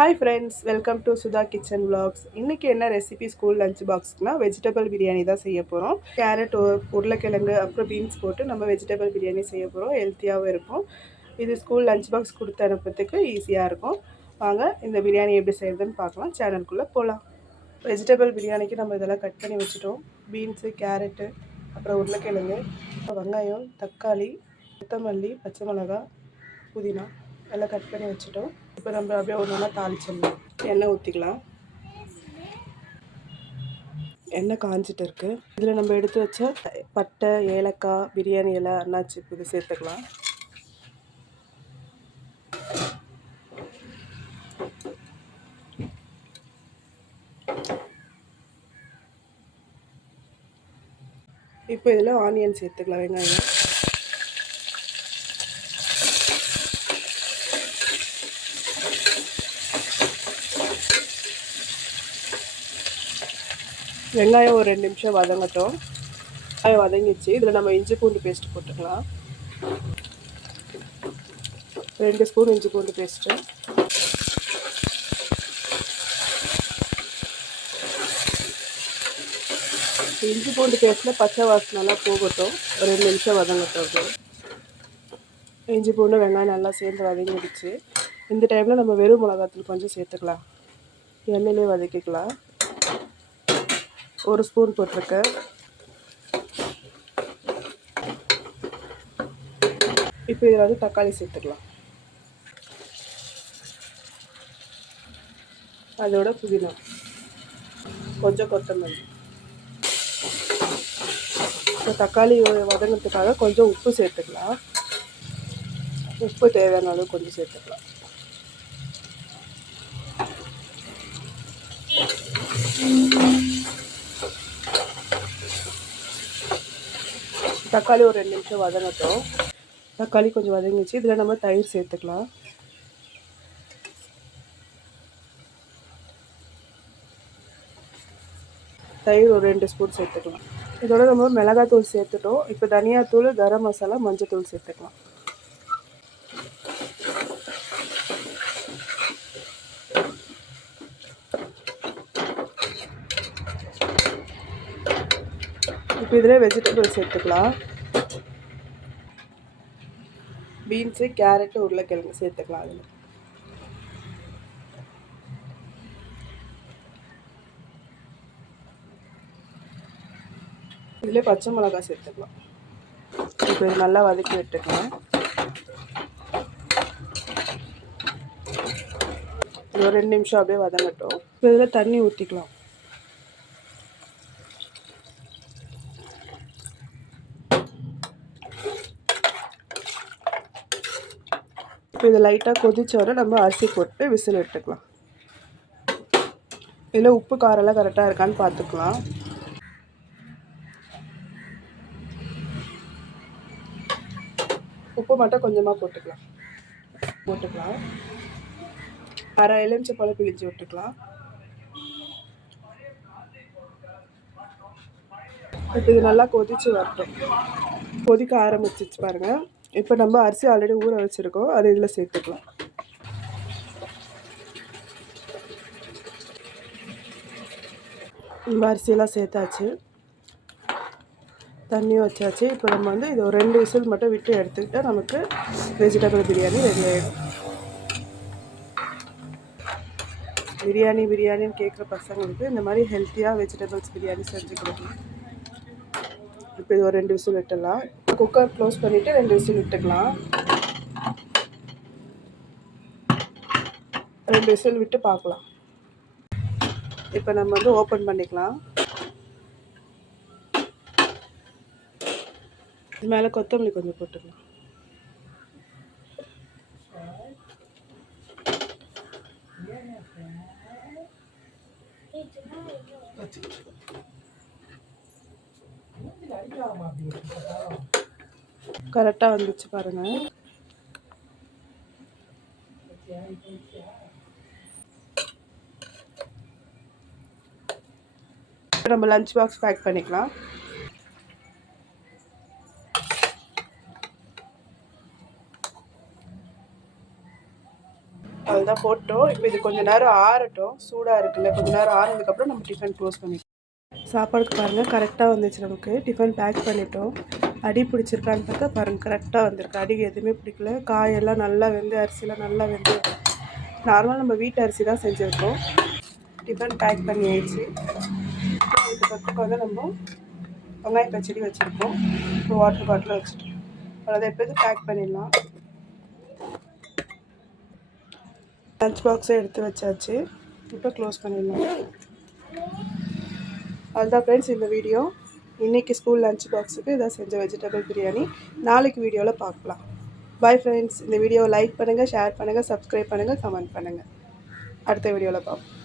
Hi friends, welcome to Sudha kitchen vlogs. இன்றைக்கி என்ன recipe school lunch பாக்ஸ்க்குனா வெஜிடபிள் பிரியாணி தான் செய்ய போகிறோம். கேரட், உருளைக்கிழங்கு, அப்புறம் பீன்ஸ் போட்டு நம்ம வெஜிடபிள் பிரியாணி செய்ய போகிறோம். ஹெல்த்தியாகவும் இருக்கும். இது ஸ்கூல் லஞ்ச் பாக்ஸ் கொடுத்து அனுப்புறதுக்கு ஈஸியாக இருக்கும். வாங்க இந்த பிரியாணி எப்படி செய்கிறதுன்னு பார்க்கலாம். சேனலுக்குள்ளே போகலாம். வெஜிடபிள் பிரியாணிக்கு நம்ம இதெல்லாம் கட் பண்ணி வச்சுட்டோம். பீன்ஸு, கேரட்டு, அப்புறம் உருளைக்கிழங்கு, வெங்காயம், தக்காளி, கொத்தமல்லி, பச்சை மிளகா, புதினா எல்லாம் கட் பண்ணி வச்சுட்டோம். இப்போ நம்ம அப்படியே ஒன்று ஒன்றா தாளிச்சிடலாம். எண்ணெய் ஊற்றிக்கலாம். எண்ணெய் காஞ்சிட்டு இருக்குது. இதில் நம்ம எடுத்து வச்ச பட்டை, ஏலக்காய், பிரியாணி இலை, அன்னாச்சி பூ இது சேர்த்துக்கலாம். இப்போ இதில் ஆனியன் சேர்த்துக்கலாம், வெங்காயம். வெங்காயம் ஒரு 2 நிமிஷம் வதங்கட்டும். வெங்காயம் வதங்கிடுச்சு. இதில் நம்ம இஞ்சி பூண்டு பேஸ்ட் போட்டுக்கலாம். 2 ஸ்பூன் இஞ்சி பூண்டு பேஸ்ட்டு. இஞ்சி பூண்டு பேஸ்ட்டில் பச்சை வாசனைலாம் போகட்டும். ஒரு 2 நிமிஷம் வதங்கட்டும். இஞ்சி பூண்டு வெங்காயம் நல்லா சேர்ந்து வதங்கிடுச்சு. இந்த டைமில் நம்ம வெறும் மிளகாத்தூள் கொஞ்சம் சேர்த்துக்கலாம். எண்ணெயிலே வதக்கிக்கலாம். 1 ஸ்பூன் போட்டிருக்கேன். இப்போ இதில் வந்து தக்காளி சேர்த்துக்கலாம். அதோட புதினா, கொஞ்சம் கொத்தமல்லி. இப்போ தக்காளி வதங்கிறதுக்காக கொஞ்சம் உப்பு சேர்த்துக்கலாம். உப்பு தேவையான அளவு கொஞ்சம் சேர்த்துக்கலாம். தக்காளி ஒரு 2 நிமிஷம் வதங்கட்டும். தக்காளி கொஞ்சம் வதங்கிச்சு. இதில் நம்ம தயிர் சேர்த்துக்கலாம். தயிர் ஒரு 2 ஸ்பூன் சேர்த்துக்கலாம். இதோட நம்ம மிளகாத்தூள் சேர்த்துட்டோம். இப்போ தனியாத்தூள், கரம் மசாலா, மஞ்சத்தூள் சேர்த்துக்கலாம். இப்போ இதில் வெஜிடபிள் சேர்த்துக்கலாம். பீன்ஸு, கேரட்டு, உருளைக்கிழங்கு சேர்த்துக்கலாம். அதில் இதில் பச்சை மிளகாய் சேர்த்துக்கலாம். இப்போ இது நல்லா வதக்கி விட்டுக்கலாம். ஒரு 2 நிமிஷம் அப்படியே வதங்கட்டும். இப்போ இதில் தண்ணி ஊற்றிக்கலாம். இப்போ இது லைட்டாக கொதிச்சோட நம்ம அரிசி போட்டு விசில் எடுத்துக்கலாம். இதில் உப்பு காரெல்லாம் கரெக்டாக இருக்கான்னு பார்த்துக்கலாம். உப்பு மட்டும் கொஞ்சமாக போட்டுக்கலாம். அரை எலுமிச்சை பழம் பிழிஞ்சு விட்டுக்கலாம். இப்போ இது நல்லா கொதிச்சு வரட்டும். கொதிக்க ஆரம்பிச்சிச்சு பாருங்கள். இப்போ நம்ம அரிசி ஆல்ரெடி ஊற வச்சுருக்கோம். அது இதில் சேர்த்துக்கலாம். இந்த அரிசியெல்லாம் சேர்த்தாச்சு. தண்ணியும் வச்சாச்சு. இப்போ நம்ம வந்து இது ஒரு 2 விசில் மட்டும் விட்டு எடுத்துக்கிட்டால் நமக்கு வெஜிடபிள் பிரியாணி ரெடி ஆகிடும். பிரியாணின்னு கேட்குற பசங்களுக்கு இந்த மாதிரி ஹெல்த்தியாக வெஜிடபிள்ஸ் பிரியாணி செஞ்சு கொடுக்கலாம். இப்போ இது ஒரு 2 விசில் விட்டுடலாம். குக்கர் க்ளோஸ் பண்ணிவிட்டு 2 விசில் விட்டுக்கலாம். 2 விசில் விட்டு பார்க்கலாம். இப்போ நம்ம வந்து ஓப்பன் பண்ணிக்கலாம். இது மேலே கொத்தமல்லி கொஞ்சம் போட்டுக்கலாம். கரெக்டாக வந்துச்சு பாருங்கள். நம்ம லஞ்ச் பாக்ஸ் பேக் பண்ணிக்கலாம். அவ்வளோதான். அவ்வளோதான் போட்டோம். இப்போ இது கொஞ்சம் நேரம் ஆறட்டும். சூடாக இருக்குல்ல, கொஞ்சம் நேரம் ஆறுனதுக்கப்புறம் நம்ம டிஃபன் க்ளோஸ் பண்ணிக்கலாம். சாப்பாடுக்கு பாருங்கள் கரெக்டாக வந்துச்சு. நமக்கு டிஃபன் பேக் பண்ணிட்டோம். அடி பிடிச்சிருக்கான்னு பார்த்தா பாருங்கள் கரெக்டாக வந்திருக்கு. அடி எதுவுமே பிடிக்கல. காயெல்லாம் நல்லா வெந்து, அரிசிலாம் நல்லா வெந்து. நார்மலாக நம்ம வீட்டு அரிசி தான் செஞ்சுருக்கோம். டிஃபன் பேக் பண்ணி ஆயிடுச்சு. இதுக்கு பக்கத்துக்கு வந்து நம்ம வெங்காய பச்சடி வச்சுருக்கோம். இப்போ வாட்டர் பாட்டில் வச்சுட்டோம். அவ்வளோதான். எப்போது பேக் பண்ணிடலாம். லஞ்ச் பாக்ஸை எடுத்து வச்சாச்சு. இப்போ க்ளோஸ் பண்ணிடலாம். அதுதான் ஃப்ரெண்ட்ஸ் இந்த வீடியோ. இன்றைக்கி ஸ்கூல் லஞ்ச் பாக்ஸுக்கு இதை செஞ்ச வெஜிடபிள் பிரியாணி. நாளைக்கு வீடியோவில் பார்க்கலாம். Bye friends. இந்த வீடியோவை லைக் பண்ணுங்கள், ஷேர் பண்ணுங்கள், சப்ஸ்கிரைப் பண்ணுங்கள், கமெண்ட் பண்ணுங்கள். அடுத்த வீடியோவில் பார்ப்போம்.